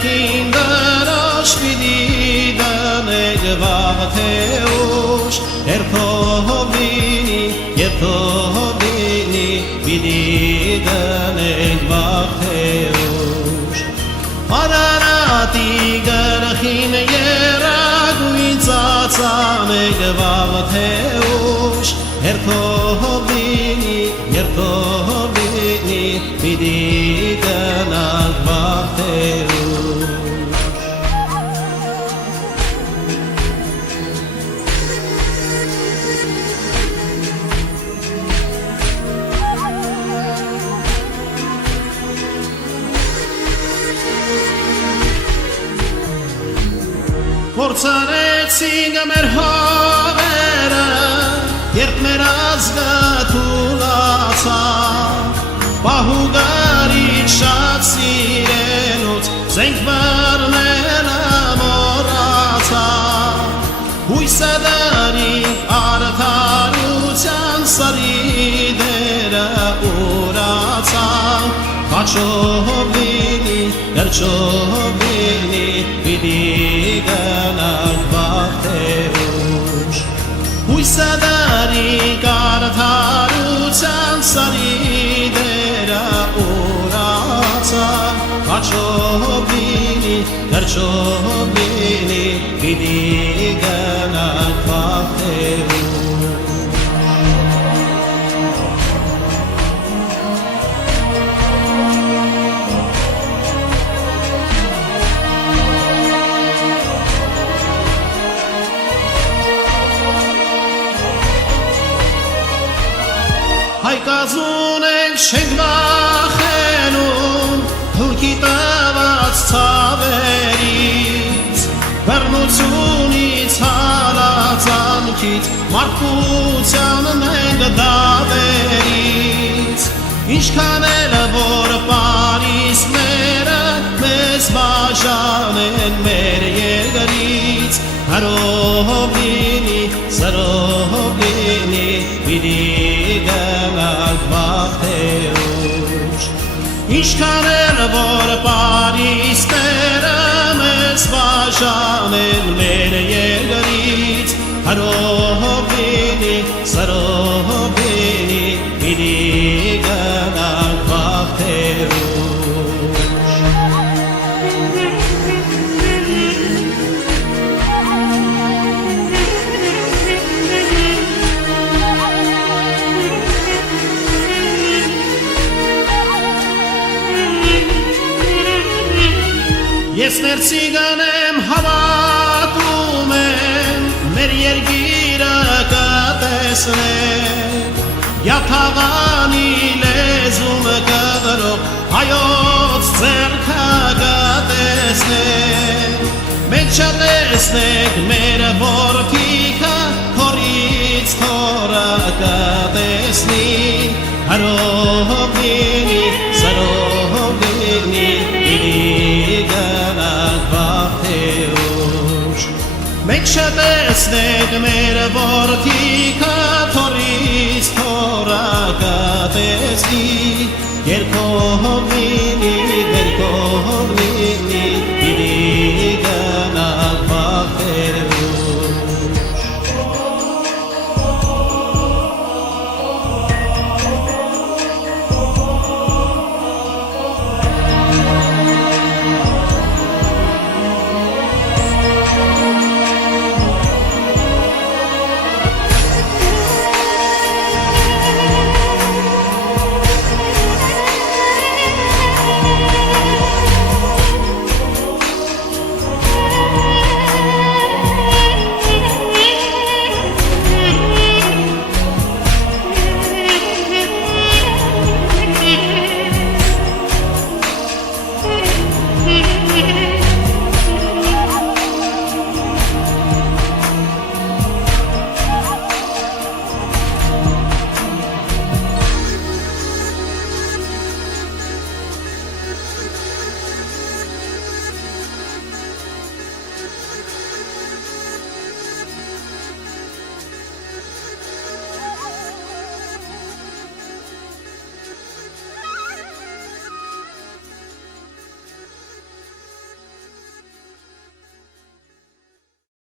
գրխին դրոշ պիտի դնենք վաղ թե ուշ երբով լինի պիտի դնենք վաղ թե ուշ Արարատի գրխին երագույն ծածանենք վաղ թե ուշ երբով լինի պիտի դնենք վաղ թե ուշ Փորձանեցինք մեր հավերը, երբ մեր ազգը թուլացավ, պահուգարից շատ սիրելուց զենք բռնելը մոռացավ, հույսը դրինք արդարության սարի դերը ուրացավ, խաչով լինի, գրչով լինի, պիտի գնանք վաղ թե ուշ Հույսը դրինք արդարության սարի դերը ուրացավ, խաչով լինի, գրչով լինի, պիտի գնանք վաղ թե ուշ Հայկազուն ենք չենք վախենում հլքի տված ցավերից բռնությունից հարազանքից մարդկությանն ենք դավերից ինչքան էլ որ պարիսները մեզ բաժանեն մեր երկրից հարով լինի, սրով լինի, պիտի գնանք վաղ թե ուշ Ինչքան էլ որ պարիսները մեզ բաժանեն մեր երկրից հարով լինի, սրով լինի, պիտի գնանք վաղ թե ուշ Ես ներսիգան եմ հավատում եմ, մեր երգիրը կտեսնեք, յաթաղանի լեզում կդրող հայոց ձեռքը կտեսնեք, մենք չտեսնեք մեր որդիքը, քորից թորը կտեսնի, հարով լինի, սրով լինի, Մենք չտեսնենք մեր որդիքը թորից թորը կտեսնի, երգով լինի, վերգով